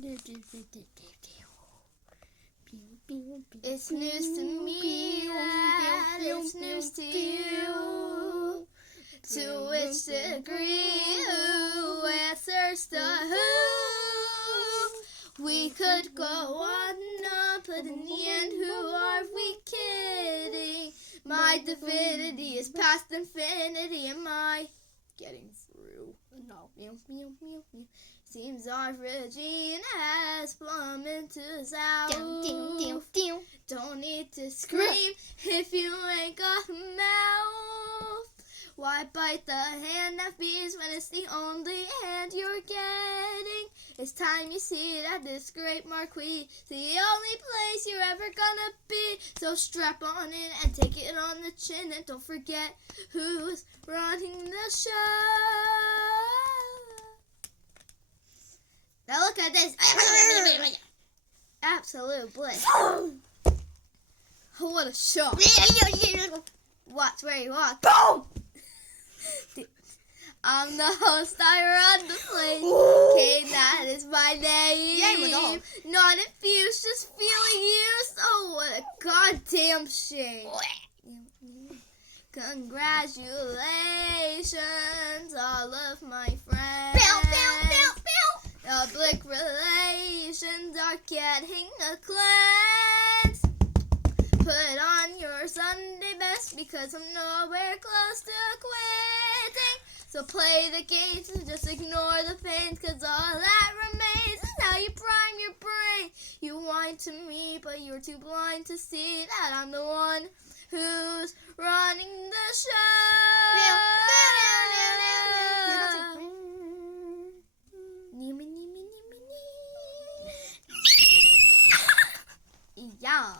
It's news to me that it's news to you. To which degree, who answers to who? We could go on and on, but in the end, who are we kidding? My divinity is past infinity. Am I getting through? No. Seems our Regine has plummeted to south. Don't need to scream if you ain't got a mouth. Why bite the hand that feeds when it's the only hand you're getting? It's time you see that this great marquee is the only place you're ever gonna be. So strap on in and take it on the chin, and don't forget who's running the show. Now look at this. Absolute bliss. What a show. Watch where you walk. Boom! I'm the host, I run the place. Kane, that is my name. Not infused, just feeling used. Oh, what a goddamn shame. Congratulations, all of my friends. Public relations are getting a cleanse. Put on your Sunday best because I'm nowhere close to quitting. So play the games and just ignore the pains, cause all that remains is how you prime your brain. You whine to me, but you're too blind to see that I'm the one who's running the show. Yeah.